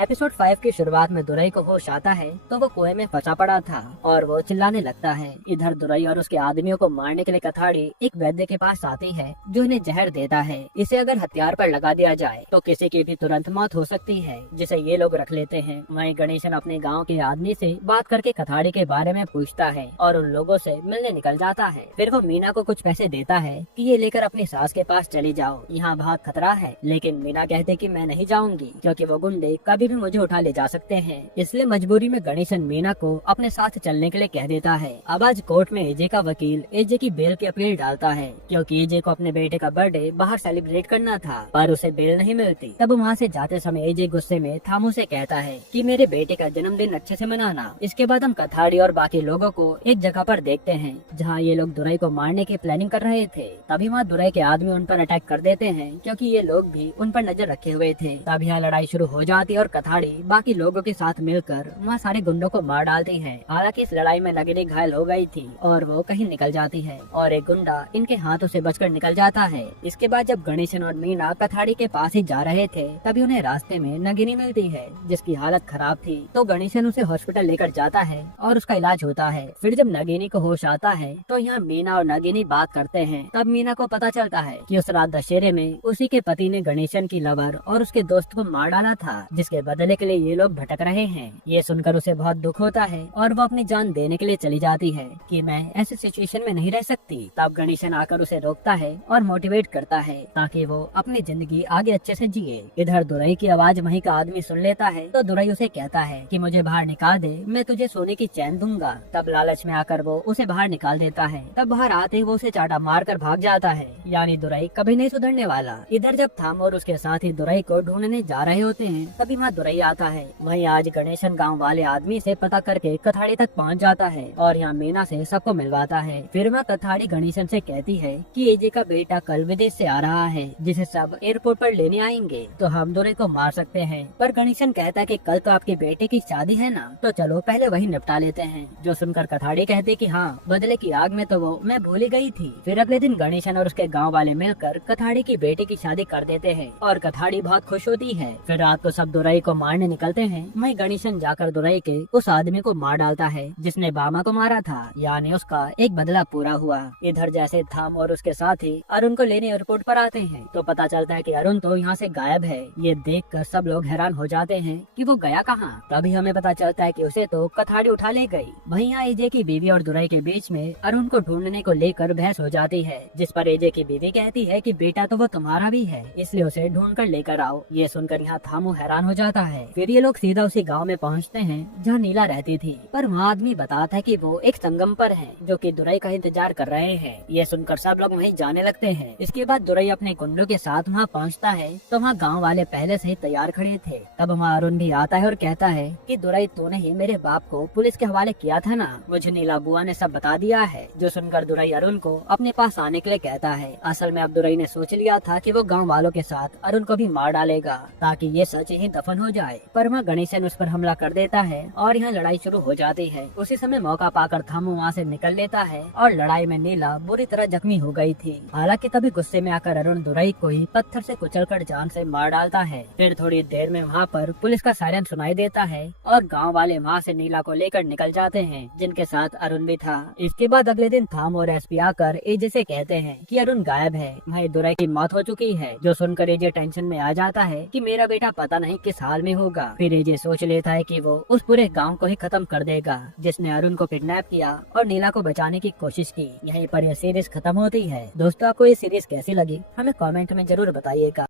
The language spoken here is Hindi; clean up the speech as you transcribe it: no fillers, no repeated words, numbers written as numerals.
एपिसोड 5 की शुरुआत में दुरई को होश आता है तो वो कुएं में फंसा पड़ा था और वो चिल्लाने लगता है। इधर दुरई और उसके आदमियों को मारने के लिए कथाड़ी एक वैद्य के पास आती है जो इन्हें जहर देता है। इसे अगर हथियार पर लगा दिया जाए तो किसी की भी तुरंत मौत हो सकती है, जिसे ये लोग रख लेते हैं। वहीं गणेशन अपने गाँव के आदमी से बात करके कथाड़ी के बारे में पूछता है और उन लोगों से मिलने निकल जाता है। फिर वो मीना को कुछ पैसे देता है कि ये लेकर अपनी सास के पास चली जाओ, यहाँ बहुत खतरा है। लेकिन मीना कहते कि मैं नहीं जाऊंगी क्योंकि वो गुंडे कभी भी मुझे उठा ले जा सकते हैं। इसलिए मजबूरी में गणेशन मीना को अपने साथ चलने के लिए कह देता है। अब आज कोर्ट में एजे का वकील एजे की बेल की अपील डालता है क्योंकि एजे को अपने बेटे का बर्थडे बाहर सेलिब्रेट करना था, पर उसे बेल नहीं मिलती। तब वहाँ से जाते समय एजे गुस्से में थामू से कहता है कि मेरे बेटे का जन्मदिन अच्छे से मनाना। इसके बाद हम कथाड़ी और बाकी लोगों को एक जगह पर देखते हैं जहाँ ये लोग दुरई को मारने की प्लानिंग कर रहे थे। तभी वहाँ दुरई के आदमी उन पर अटैक कर देते हैं क्योंकि ये लोग भी उन पर नजर रखे हुए थे। तब यहाँ लड़ाई शुरू हो जाती है और कथाड़ी बाकी लोगों के साथ मिलकर वहाँ सारे गुंडों को मार डालती है। हालांकि इस लड़ाई में नगिनी घायल हो गई थी और वो कहीं निकल जाती है और एक गुंडा इनके हाथों से बचकर निकल जाता है। इसके बाद जब गणेशन और मीना कथाड़ी के पास ही जा रहे थे तभी उन्हें रास्ते में नगिनी मिलती है जिसकी हालत खराब थी। तो गणेशन उसे हॉस्पिटल लेकर जाता है और उसका इलाज होता है। फिर जब नगिनी को होश आता है तो यहाँ मीना और नगिनी बात करते हैं। तब मीना को पता चलता है कि उस रात दशहरे में उसी के पति ने गणेशन की लवर और उसके दोस्त को मार डाला था, जिसके बदले के लिए ये लोग भटक रहे हैं। ये सुनकर उसे बहुत दुख होता है और वो अपनी जान देने के लिए चली जाती है कि मैं ऐसी सिचुएशन में नहीं रह सकती। तब गणेशन आकर उसे रोकता है और मोटिवेट करता है ताकि वो अपनी जिंदगी आगे अच्छे से जिए। इधर दुरई की आवाज वहीं का आदमी सुन लेता है तो दुरई उसे कहता है कि मुझे बाहर निकाल दे, मैं तुझे सोने की चैन दूंगा। तब लालच में आकर वो उसे बाहर निकाल देता है। तब बाहर आते ही वो उसे चाटा मार कर भाग जाता है, यानी दुरई कभी नहीं सुधरने वाला। इधर जब थाम और उसके साथ ही दुरई को ढूंढने जा रहे होते हैं तभी वहाँ दुरई आता है। वहीं आज गणेशन गांव वाले आदमी से पता करके कथाड़ी तक पहुँच जाता है और यहाँ मीना से सबको मिलवाता है। फिर वह कथाड़ी गणेशन से कहती है कि एजे का बेटा कल विदेश से आ रहा है जिसे सब एयरपोर्ट पर लेने आएंगे, तो हम दुरई को मार सकते हैं। पर गणेशन कहता है कि कल तो आपके बेटे की शादी है ना, तो चलो पहले वही निपटा लेते हैं। जो सुनकर कथाड़ी कहती कि हाँ, बदले की आग में तो वो मैं भूल ही गई थी। फिर अगले दिन गणेशन और उसके गाँव वाले मिलकर कथाड़ी की बेटे की शादी कर देते हैं और कथाड़ी बहुत खुश होती है। फिर रात को सब दुरई को मारने निकलते हैं। वहीं गणेशन जाकर दुरई के उस आदमी को मार डालता है जिसने बामा को मारा था, यानी उसका एक बदला पूरा हुआ। इधर जैसे थाम और उसके साथी अरुण को लेने एयरपोर्ट पर आते हैं तो पता चलता है कि अरुण तो यहाँ से गायब है। ये देखकर सब लोग हैरान हो जाते हैं कि वो गया कहाँ। तभी हमें पता चलता है कि उसे तो कथाड़ी उठा ले गई। वहीं यहाँ एजे की बीवी और दुरई के बीच में अरुण को ढूंढने को लेकर बहस हो जाती है, जिस पर एजे की बीवी कहती है कि बेटा तो वो तुम्हारा भी है, इसलिए उसे ढूंढ कर लेकर आओ। ये सुनकर यहाँ थामू हैरान हो जाता है। फिर ये लोग सीधा उसी गाँव में पहुँचते हैं जहाँ नीला रहती थी, पर वहाँ आदमी बताता है कि वो एक संगम पर है जो कि दुरई का इंतजार कर रहे हैं। ये सुनकर सब लोग वहीं जाने लगते हैं। इसके बाद दुरई अपने गुंडों के साथ वहाँ पहुँचता है तो वहाँ गांव वाले पहले से ही तैयार खड़े थे। तब वहाँ अरुण भी आता है और कहता है कि दुरई तूने ही मेरे बाप को पुलिस के हवाले किया था ना, मुझे नीला बुआ ने सब बता दिया है। जो सुनकर दुरई अरुण को अपने पास आने के लिए कहता है। असल में अब दुरई ने सोच लिया था कि वो गाँव वालों के साथ अरुण को भी मार डालेगा ताकि ये सच ही दफन हो जाए, पर वहाँ गणेशन उस पर हमला कर देता है और यहाँ लड़ाई शुरू हो जाती है। उसी समय मौका पाकर थामू वहाँ से निकल लेता है और लड़ाई में नीला बुरी तरह जख्मी हो गई थी। हालांकि तभी गुस्से में आकर अरुण दुरई को ही पत्थर से कुचलकर जान से मार डालता है। फिर थोड़ी देर में वहाँ पर पुलिस का सायरन सुनाई देता है और गांव वाले वहाँ से नीला को लेकर निकल जाते हैं, जिनके साथ अरुण भी था। इसके बाद अगले दिन थाम और एसपी आकर एजे से कहते हैं कि अरुण गायब है, वहीं दुरई की मौत हो चुकी है। जो सुनकर एजे टेंशन में आ जाता है कि मेरा बेटा पता नहीं किस हाल में होगा। फिर एजे सोच लेता है कि वो उस पूरे गांव को ही खत्म कर देगा जिसने अरुण को किडनैप किया और नीला को बचाने की कोशिश की। यहीं पर यह सीरीज खत्म होती है। दोस्तों, आपको ये सीरीज कैसी लगी हमें कमेंट में जरूर बताइएगा।